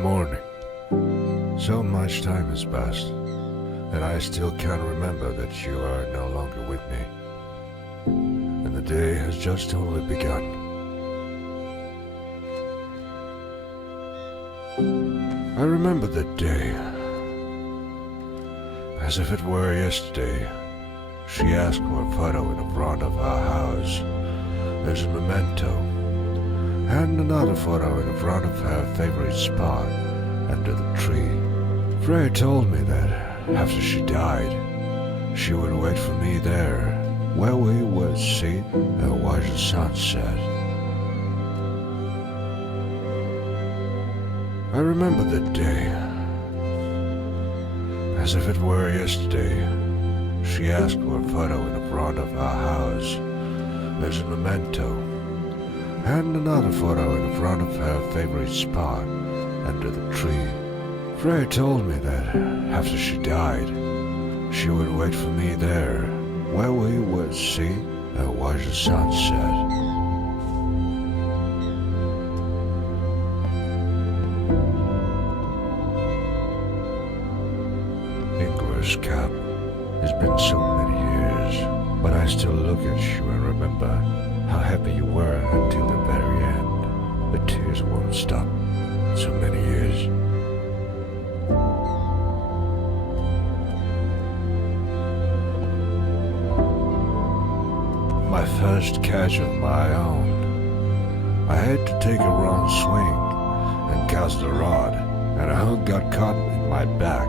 morning. So much time has passed, and I still can't remember that you are no longer with me. And the day has just only begun. I remember that day, as if it were yesterday. She asked for a photo in the front of our house as a memento, and another photo in the front of her favorite spot under the tree. Freya told me that after she died, she would wait for me there, where we would sit and watch the sunset. I remember that day, as if it were yesterday. She asked for a photo in the front of our house as a memento, and another photo in the front of her favorite spot under the tree. Freya told me that after she died, she would wait for me there, where we would sit and watch the sunset. Ingvar's cap. It's been so many years, but I still look at you and remember how happy you were until the very end. The tears won't stop. So many years. My first catch of my own. I had to take a wrong swing and cast the rod, and a hook got caught in my back.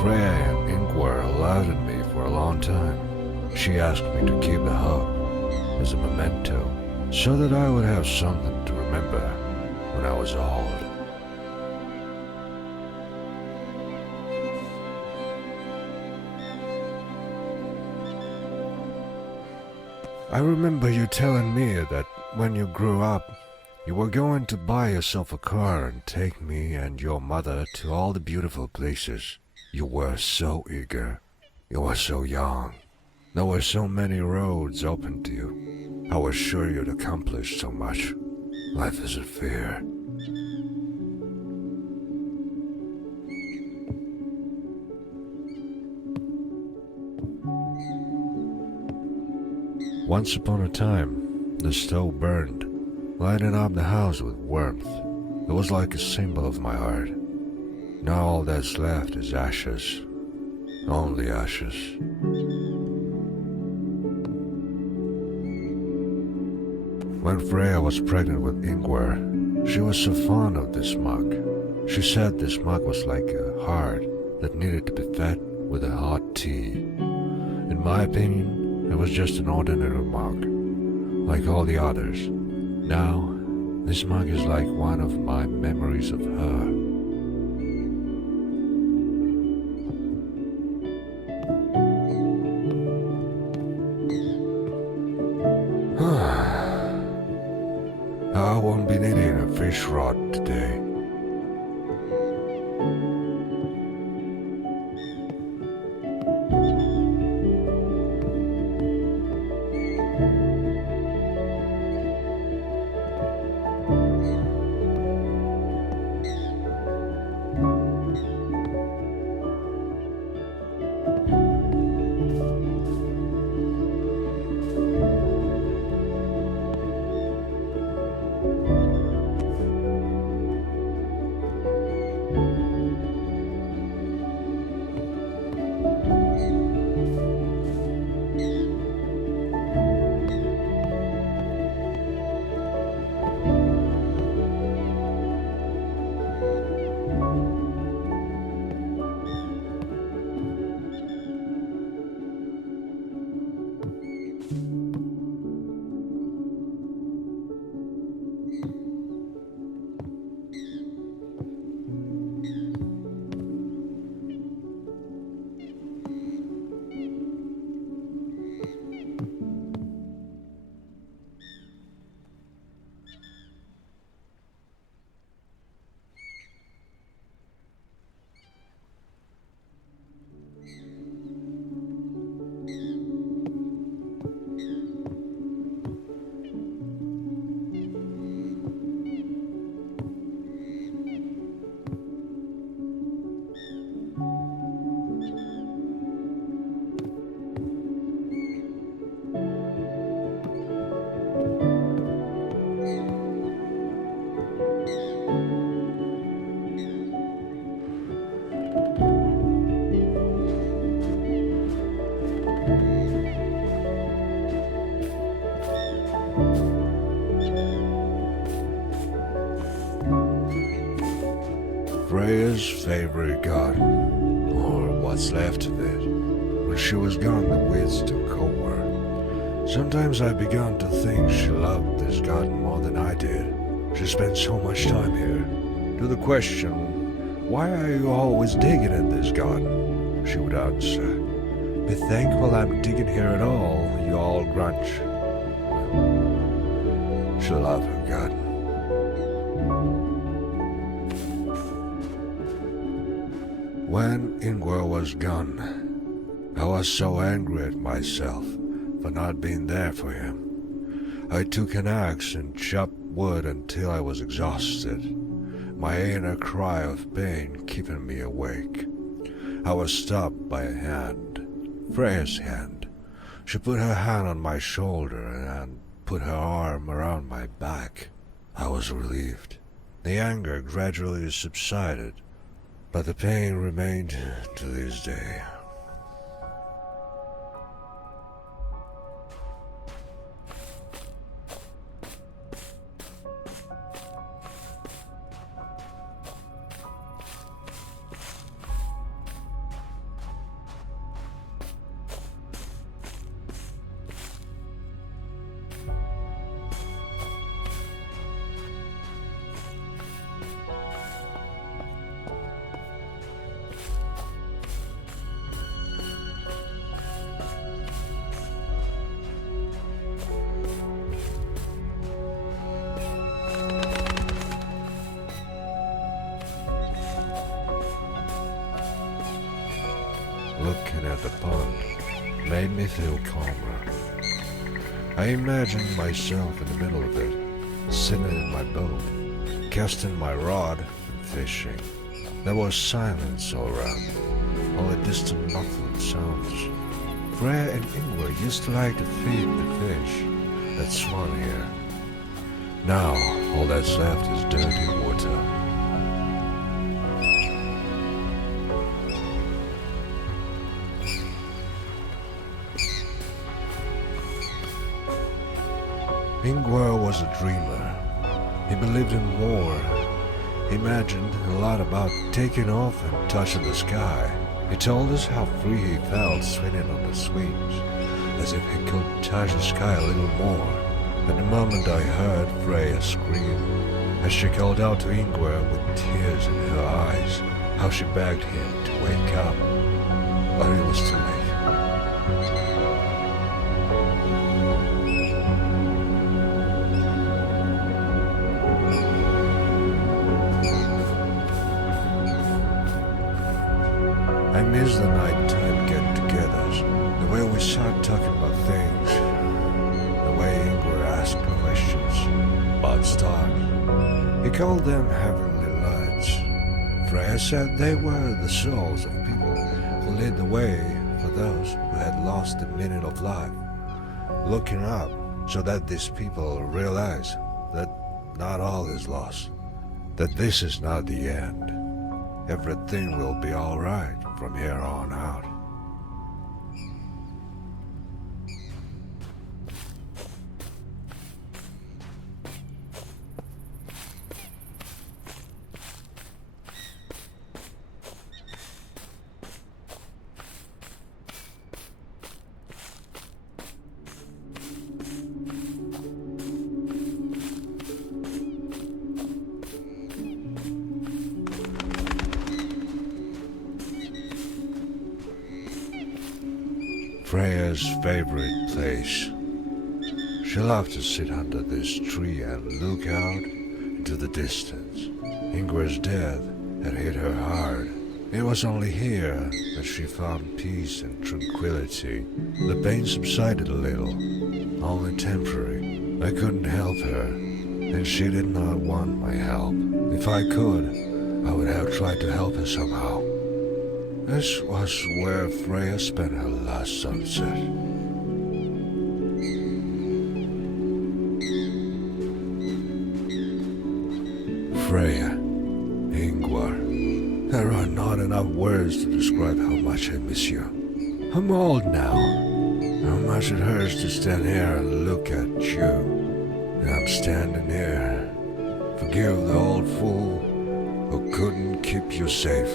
Freya and Ingvar laughed at me for a long time. She asked me to keep the hook as a memento, so that I would have something to remember when I was old. I remember you telling me that when you grew up, you were going to buy yourself a car and take me and your mother to all the beautiful places. You were so eager. You were so young. There were so many roads open to you. I was sure you'd accomplish so much. Life isn't fair. Once upon a time, the stove burned, lighting up the house with warmth. It was like a symbol of my heart. Now all that's left is ashes. Only ashes. When Freya was pregnant with Ingvar, she was so fond of this mug. She said this mug was like a heart that needed to be fed with a hot tea. In my opinion, it was just an ordinary mug, like all the others. Now, this mug is like one of my memories of her. I won't be needing a fish rod today. Freya's favorite garden, or what's left of it. When she was gone, the weeds took over. Sometimes I began to think she loved this garden more than I did. She spent so much time here. To the question, "Why are you always digging in this garden?" she would answer, "Be thankful I'm digging here at all, you all grunch." She loved her garden. When Ingvar was gone, I was so angry at myself for not being there for him. I took an axe and chopped wood until I was exhausted, my inner cry of pain keeping me awake. I was stopped by a hand, Freya's hand. She put her hand on my shoulder and put her arm around my back. I was relieved. The anger gradually subsided, but the pain remained to this day. Looking at the pond made me feel calmer. I imagined myself in the middle of it, sitting in my boat, casting my rod and fishing. There was silence all around, only distant muffled sounds. Freya and Ingvar used to like to feed the fish that swam here. Now all that's left is dirty water. Ingvar was a dreamer. He believed in war. He imagined a lot about taking off and touching the sky. He told us how free he felt swinging on the swings, as if he could touch the sky a little more. At the moment I heard Freya scream, as she called out to Ingvar with tears in her eyes, how she begged him to wake up, but it was too late. I miss the nighttime get-togethers, the way we sat talking about things, the way Ingvar asked questions about stars. He called them heavenly lights. Freya said they were the souls of people who led the way for those who had lost the meaning of life, looking up so that these people realize that not all is lost, that this is not the end. Everything will be all right from here on out. Freya's favorite place. She loved to sit under this tree and look out into the distance. Ingvar's death had hit her hard. It was only here that she found peace and tranquility. The pain subsided a little, only temporary. I couldn't help her, and she did not want my help. If I could, I would have tried to help her somehow. This was where Freya spent her last sunset. Freya, Ingvar, there are not enough words to describe how much I miss you. I'm old now. How much it hurts to stand here and look at you. And I'm standing here. Forgive the old fool who couldn't keep you safe.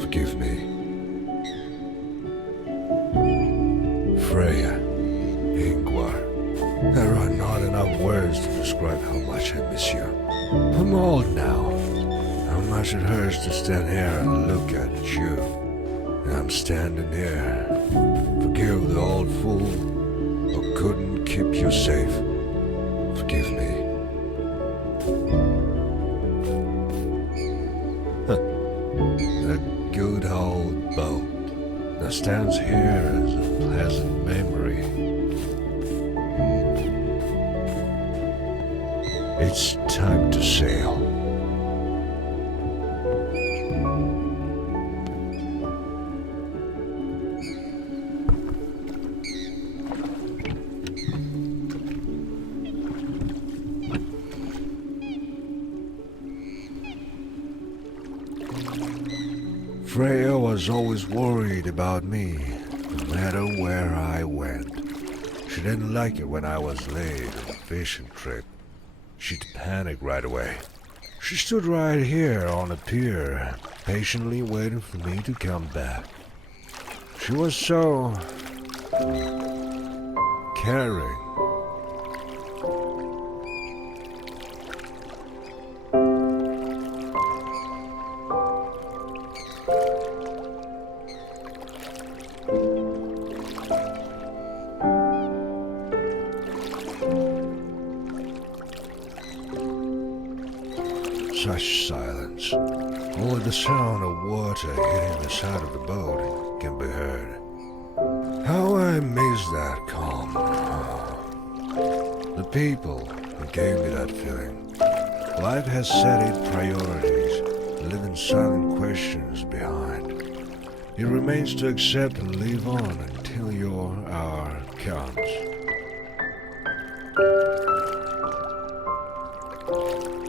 Forgive me. Freya, Ingvar, there are not enough words to describe how much I miss you. I'm old now. How much it hurts to stand here and look at you. And I'm standing here. Forgive the old fool who couldn't keep you safe. Forgive me. The good old boat that stands here as a pleasant memory. It's time to sail. Freya was always worried about me, no matter where I went. She didn't like it when I was late on a fishing trip. She'd panic right away. She stood right here on the pier, patiently waiting for me to come back. She was so caring. Such silence. Only the sound of water hitting the side of the boat can be heard. How I miss that calm. The people who gave me that feeling. Life has set its priorities, leaving silent questions behind. It remains to accept and live on until your hour comes.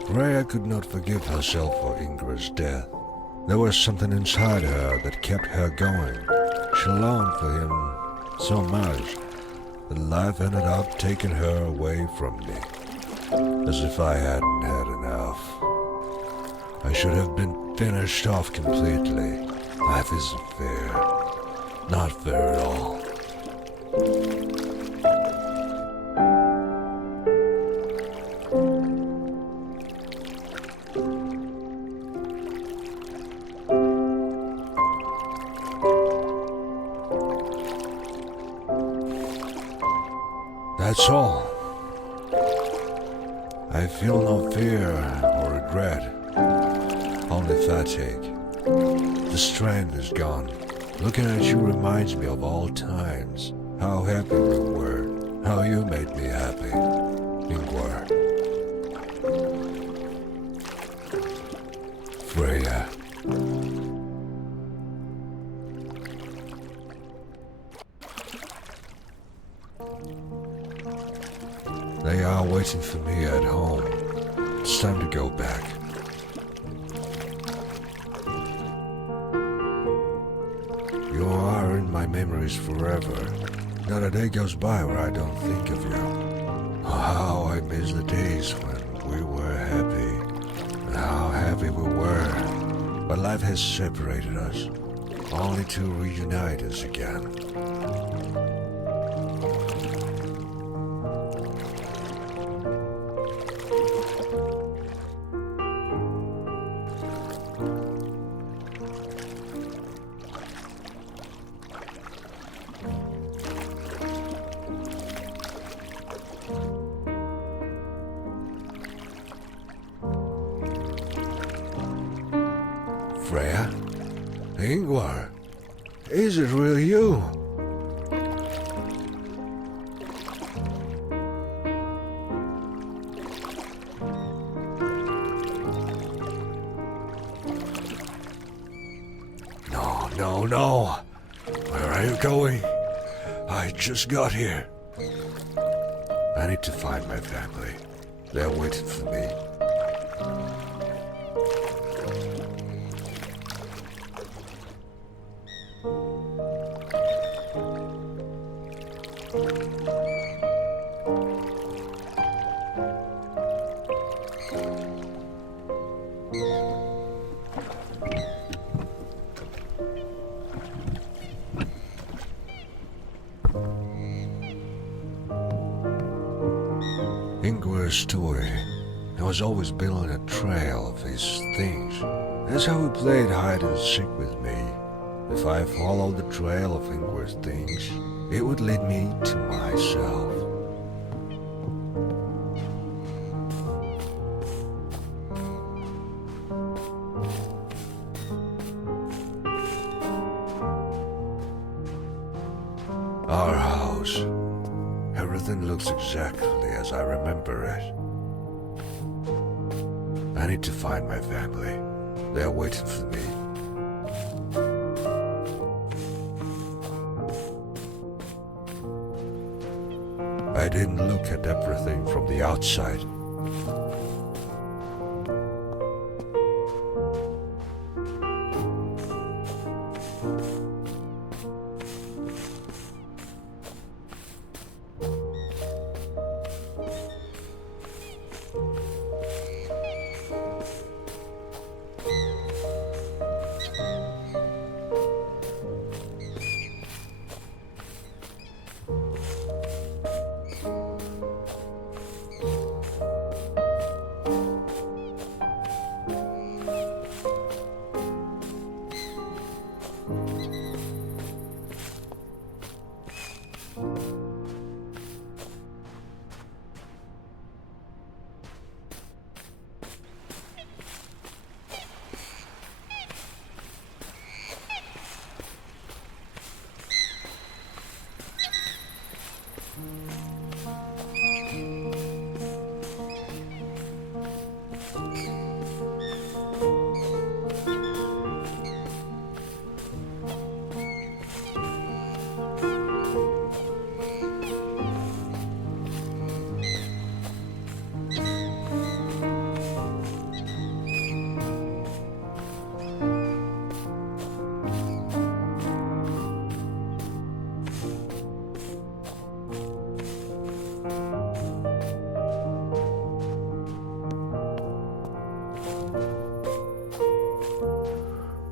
Freya could not forgive herself for Ingvar's death. There was something inside her that kept her going. She longed for him so much that life ended up taking her away from me, as if I hadn't had enough. I should have been finished off completely. Life isn't fair. Not fair at all. That's all. I feel no fear or regret, only fatigue. The strength is gone. Looking at you reminds me of all times, how happy we were, how you made me happy, Ingvar. Freya. They are waiting for me at home. It's time to go back. You are in my memories forever. Not a day goes by where I don't think of you. Oh, how I miss the days when we were happy. And how happy we were. But life has separated us, only to reunite us again. Freya? Ingvar? Is it really you? No. Where are you going? I just got here. I need to find my family. They're waiting for me. Ingvar's story. He was always building a trail of his things. That's how he played hide and seek with me. If I followed the trail of Ingvar's things, it would lead me to myself. Our house. Everything looks exactly as I remember it. I need to find my family. They are waiting for me. I didn't look at everything from the outside.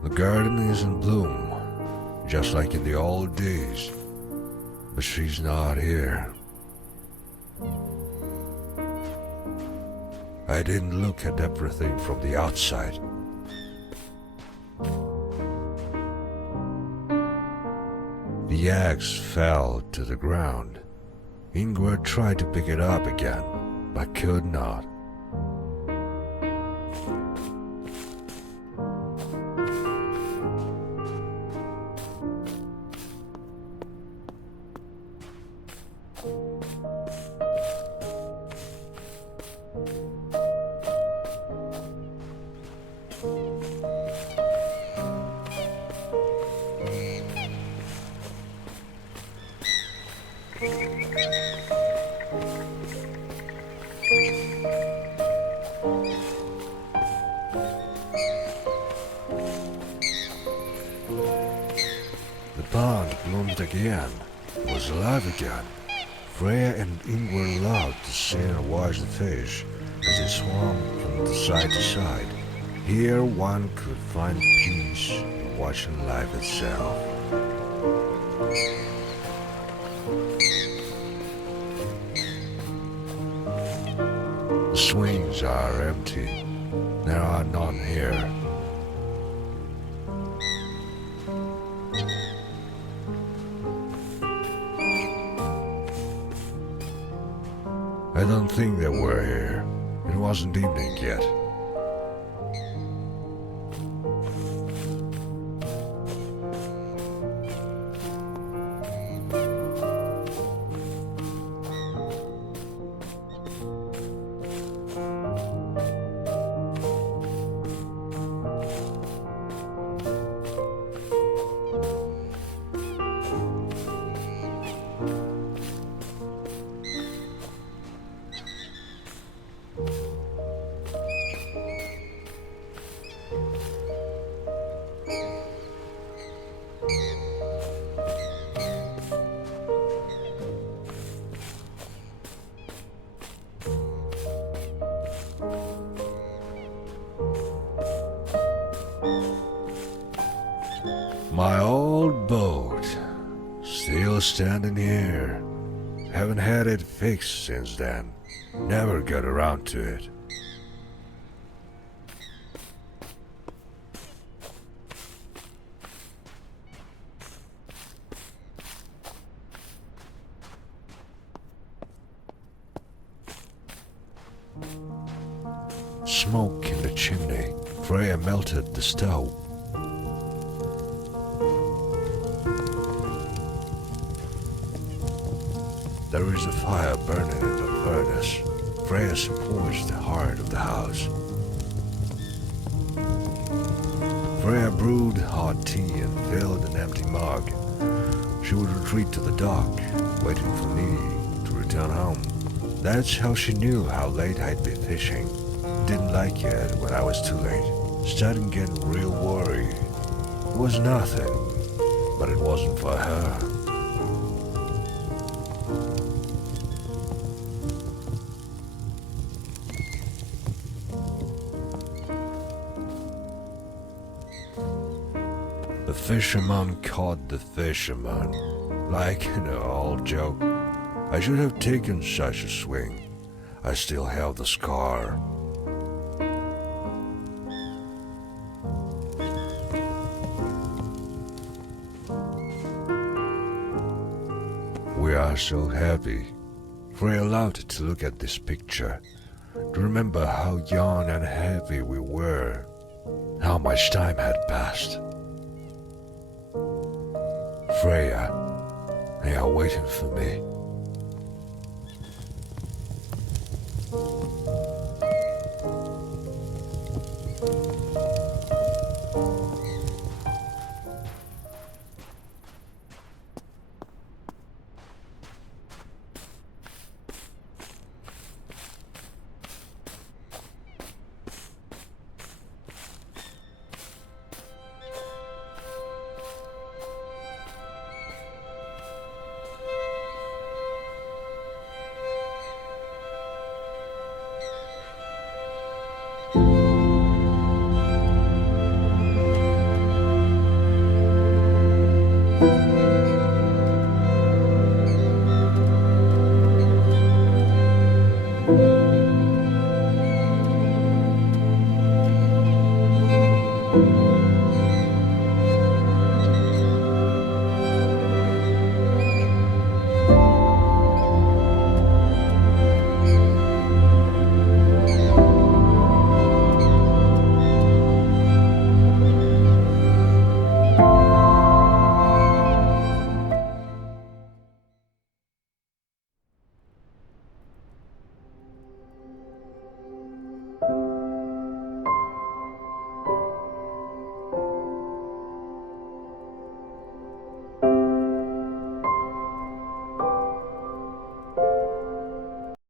The garden is in bloom, just like in the old days, but she's not here. I didn't look at everything from the outside. The axe fell to the ground. Ingvar tried to pick it up again, but could not. The pond bloomed again. It was alive again. Freya and Ingvar loved to sit and watch the fish as they swam from side to side. Here one could find peace in watching life itself. The swings are empty. There are none here. I don't think they were here. It wasn't evening yet. My old boat, still standing here, Haven't had it fixed since then. Never got around to it. Smoke in the chimney. Freya melted the stove. There is a fire burning in the furnace. Freya supports the heart of the house. Freya brewed hot tea and filled an empty mug. She would retreat to the dock, waiting for me to return home. That's how she knew how late I'd be fishing. Didn't like it when I was too late. Starting getting real worried. It was nothing, but it wasn't for her. The fisherman caught the fisherman. Like in an old joke. I should have taken such a swing. I still have the scar. We are so happy. Freya loved to look at this picture, to remember how young and happy we were, how much time had passed. Freya, they are waiting for me.